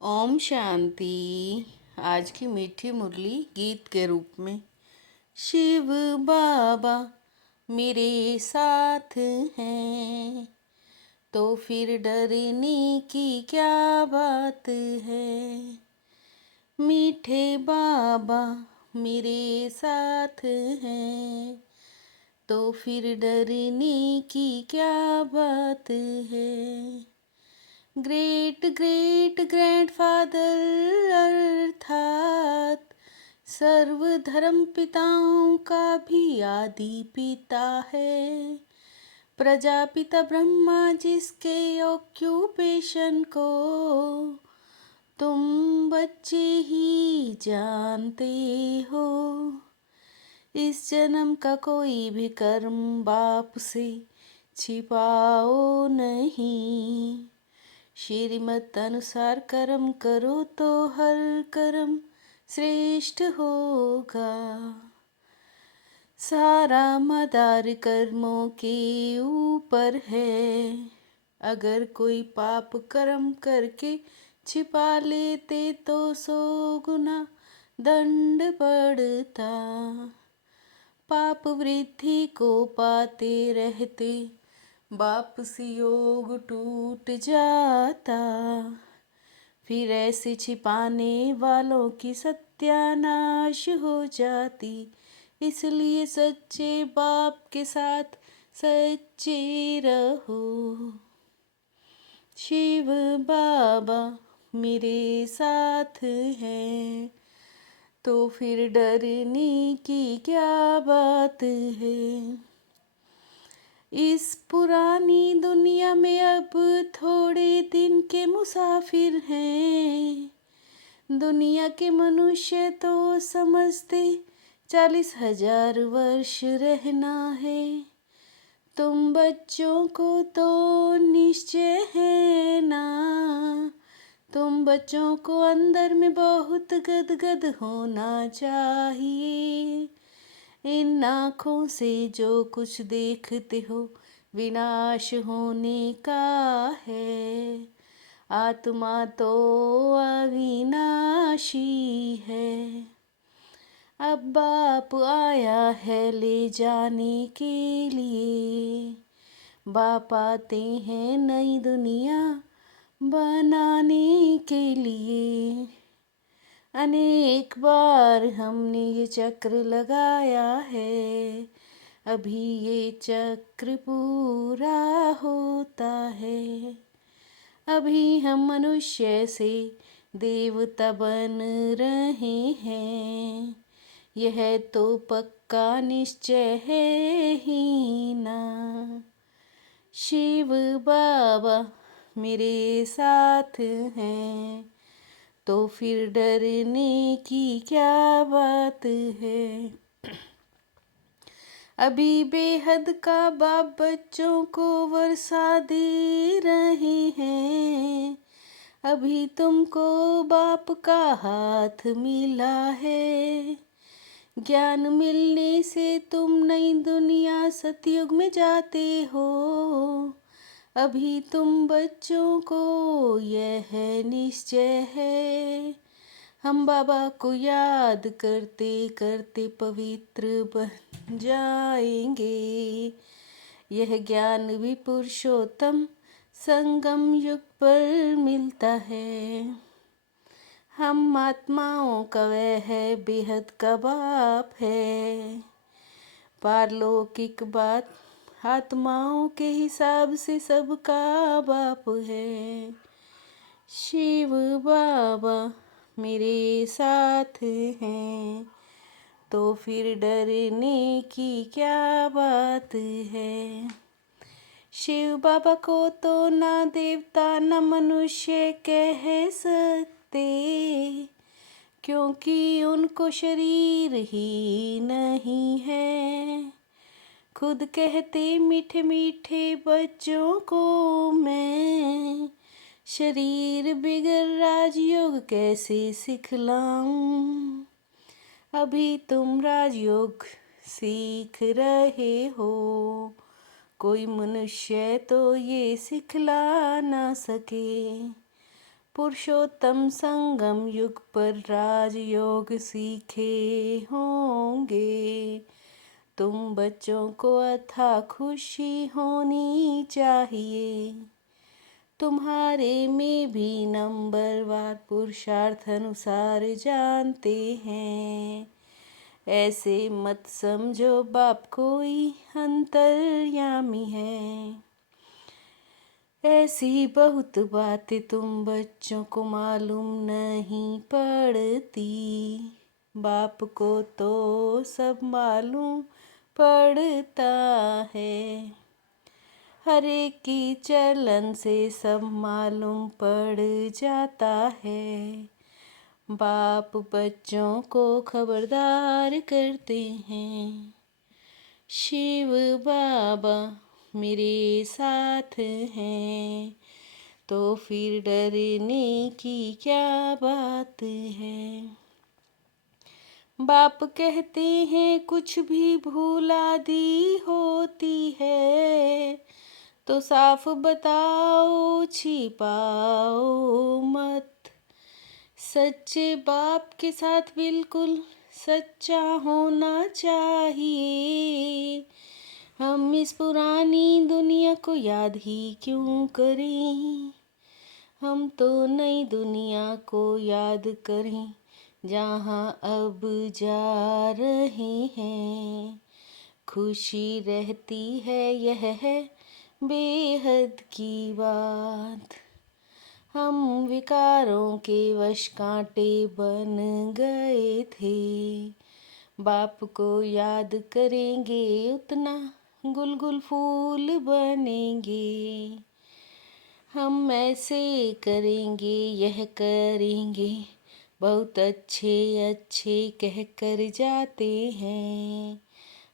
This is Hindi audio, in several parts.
ओम शांति। आज की मीठी मुरली गीत के रूप में। शिव बाबा मेरे साथ हैं तो फिर डरने की क्या बात है। मीठे बाबा मेरे साथ हैं तो फिर डरने की क्या बात है। ग्रेट ग्रेट ग्रैंडफादर अर्थात सर्व धर्म पिताओं का भी आदि पिता है। प्रजापिता ब्रह्मा जिसके ऑक्यूपेशन को तुम बच्चे ही जानते हो। इस जन्म का कोई भी कर्म बाप से छिपाओ नहीं। श्रीमत अनुसार कर्म करो तो हर कर्म श्रेष्ठ होगा। सारा मदार कर्मों के ऊपर है। अगर कोई पाप कर्म करके छिपा लेते तो 100 गुना दंड पड़ता। पाप वृद्धि को पाते रहते वापसी योग टूट जाता। फिर ऐसे छिपाने वालों की सत्यानाश हो जाती। इसलिए सच्चे बाप के साथ सच्चे रहो। शिव बाबा मेरे साथ हैं तो फिर डरने की क्या बात है। इस पुरानी दुनिया में अब थोड़े दिन के मुसाफिर हैं। दुनिया के मनुष्य तो समझते 40,000 वर्ष रहना है। तुम बच्चों को तो निश्चय है ना। तुम बच्चों को अंदर में बहुत गदगद होना चाहिए। इन आँखों से जो कुछ देखते हो विनाश होने का है। आत्मा तो अविनाशी है। अब बाप आया है ले जाने के लिए। बाप आते हैं नई दुनिया बनाने के लिए। अनेक बार हमने ये चक्र लगाया है। अभी ये चक्र पूरा होता है। अभी हम मनुष्य से देवता बन रहे हैं। यह तो पक्का निश्चय है ही ना। शिव बाबा मेरे साथ हैं तो फिर डरने की क्या बात है। अभी बेहद का बाप बच्चों को वर्षा दे रहे हैं। अभी तुमको बाप का हाथ मिला है। ज्ञान मिलने से तुम नई दुनिया सतयुग में जाते हो। अभी तुम बच्चों को यह निश्चय है। हम बाबा को याद करते करते पवित्र बन जाएंगे। यह ज्ञान भी पुरुषोत्तम संगम युग पर मिलता है। हम आत्माओं का वह बेहद का बाप है। पारलौकिक बात आत्माओं के हिसाब से सबका बाप है। शिव बाबा मेरे साथ हैं तो फिर डरने की क्या बात है। शिव बाबा को तो ना देवता न मनुष्य कह सकते, क्योंकि उनको शरीर ही नहीं है। खुद कहते मीठे मीठे बच्चों को मैं, शरीर बिगर राजयोग कैसे सिखलाऊं। अभी तुम राजयोग सीख रहे हो। कोई मनुष्य तो ये सिखला ना सके। पुरुषोत्तम संगम युग पर राजयोग सीखे होंगे। तुम बच्चों को अथाह खुशी होनी चाहिए। तुम्हारे में भी नंबरवार पुरुषार्थ अनुसार जानते हैं। ऐसे मत समझो बाप कोई अंतर्यामी है। ऐसी बहुत बातें तुम बच्चों को मालूम नहीं पड़ती। बाप को तो सब मालूम पड़ता है। हर एक की चलन से सब मालूम पड़ जाता है। बाप बच्चों को खबरदार करते हैं। शिव बाबा मेरे साथ हैं, तो फिर डरने की क्या बात है। बाप कहते हैं कुछ भी भूल आदि होती है, तो साफ बताओ छिपाओ मत। सच्चे बाप के साथ बिल्कुल सच्चा होना चाहिए। हम इस पुरानी दुनिया को याद ही क्यों करें। हम तो नई दुनिया को याद करें जहाँ अब जा रहे हैं। खुशी रहती है यह है बेहद की बात। हम विकारों के वश कांटे बन गए थे। बाप को याद करेंगे उतना गुलगुल फूल बनेंगे। हम ऐसे करेंगे यह करेंगे, बहुत अच्छे अच्छे कह कर जाते हैं।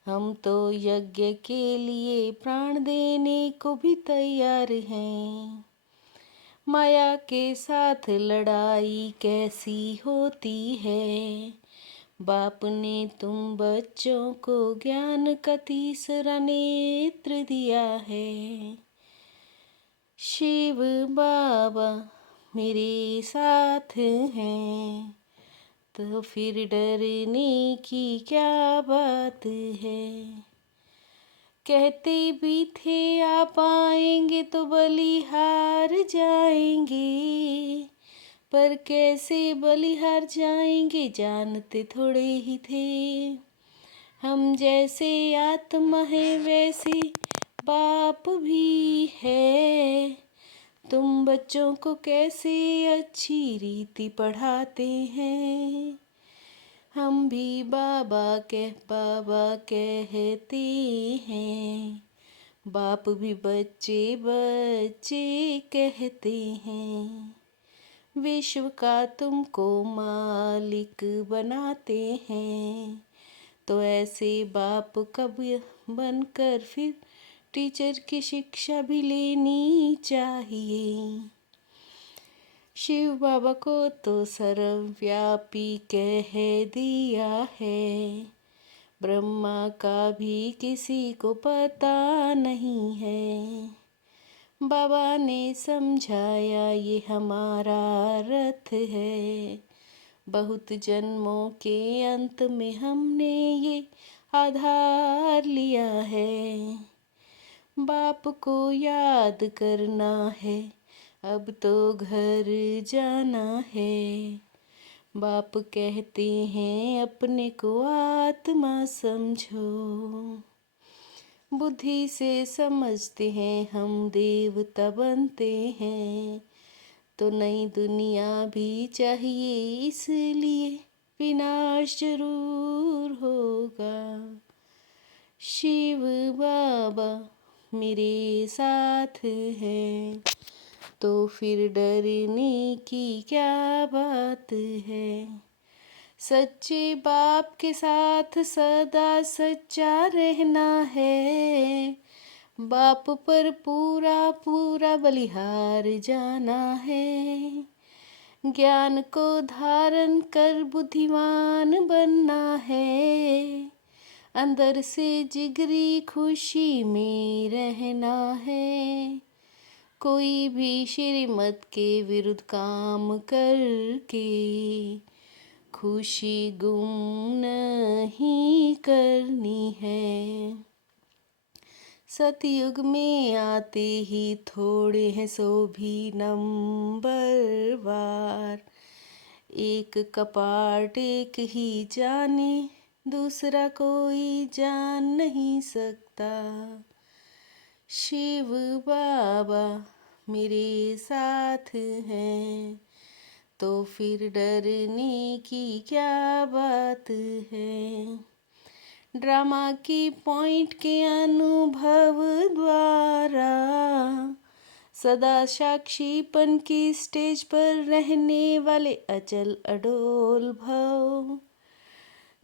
हम तो यज्ञ के लिए प्राण देने को भी तैयार हैं। माया के साथ लड़ाई कैसी होती है। बाप ने तुम बच्चों को ज्ञान का तीसरा नेत्र दिया है। शिव बाबा मेरे साथ हैं, तो फिर डरने की क्या बात है। कहते भी थे आप आएंगे तो बलिहार जाएंगे, पर कैसे बलिहार जाएंगे जानते थोड़े ही थे। हम जैसे आत्मा है वैसे बाप भी है। तुम बच्चों को कैसे अच्छी रीति पढ़ाते हैं। हम भी बाबा कहते हैं। बाप भी बच्चे बच्चे कहते हैं। विश्व का तुमको मालिक बनाते हैं, तो ऐसे बाप कब बनकर फिर टीचर की शिक्षा भी लेनी चाहिए। शिव बाबा को तो सर्वव्यापी कह दिया है। ब्रह्मा का भी किसी को पता नहीं है। बाबा ने समझाया ये हमारा रथ है। बहुत जन्मों के अंत में हमने ये आधार लिया है। बाप को याद करना है, अब तो घर जाना है। बाप कहते हैं अपने को आत्मा समझो। बुद्धि से समझते हैं हम देवता बनते हैं, तो नई दुनिया भी चाहिए, इसलिए विनाश जरूर होगा। शिव बाबा मेरे साथ हैं, तो फिर डरने की क्या बात है। सच्चे बाप के साथ सदा सच्चा रहना है। बाप पर पूरा पूरा बलिहार जाना है। ज्ञान को धारण कर बुद्धिमान बनना है। अंदर से जिगरी खुशी में रहना है। कोई भी श्रीमत के विरुद्ध काम करके खुशी गुम नहीं करनी है। सतयुग में आते ही थोड़े हैं सो भी नंबरवार। एक कपाट एक ही जाने, दूसरा कोई जान नहीं सकता। शिव बाबा मेरे साथ हैं, तो फिर डरने की क्या बात है। ड्रामा की पॉइंट के अनुभव द्वारा सदा साक्षीपन की स्टेज पर रहने वाले अचल अडोल भव।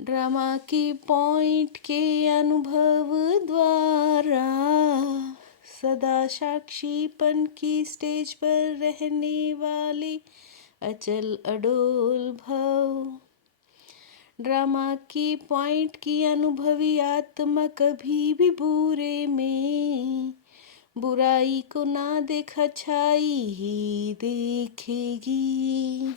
ड्रामा की पॉइंट के अनुभव द्वारा सदा साक्षीपन की स्टेज पर रहने वाले अचल अडोल भव। ड्रामा की पॉइंट की अनुभवी आत्मा कभी भी बुरे में बुराई को ना देख अच्छाई ही देखेगी।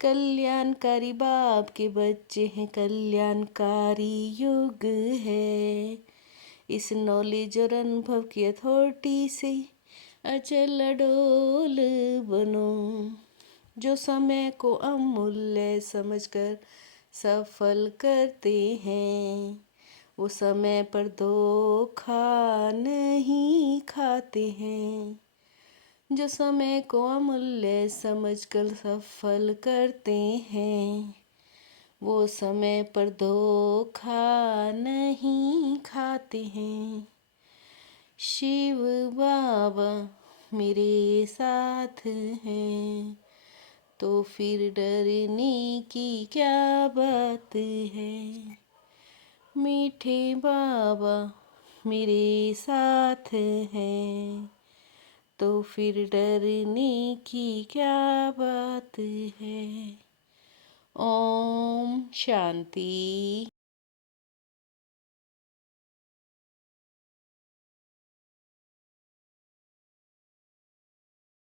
कल्याणकारी बाप के बच्चे हैं, कल्याणकारी युग है। इस नॉलेज और अनुभव की अथॉरिटी से अचल अडोल बनो। जो समय को अमूल्य समझकर सफल करते हैं, वो समय पर धोखा नहीं खाते हैं। जो समय को अमूल्य समझकर सफल करते हैं, वो समय पर धोखा नहीं खाते हैं। शिव बाबा मेरे साथ हैं, तो फिर डरने की क्या बात है। मीठे बाबा मेरे साथ हैं, तो फिर डरने की क्या बात है। ओम शांति।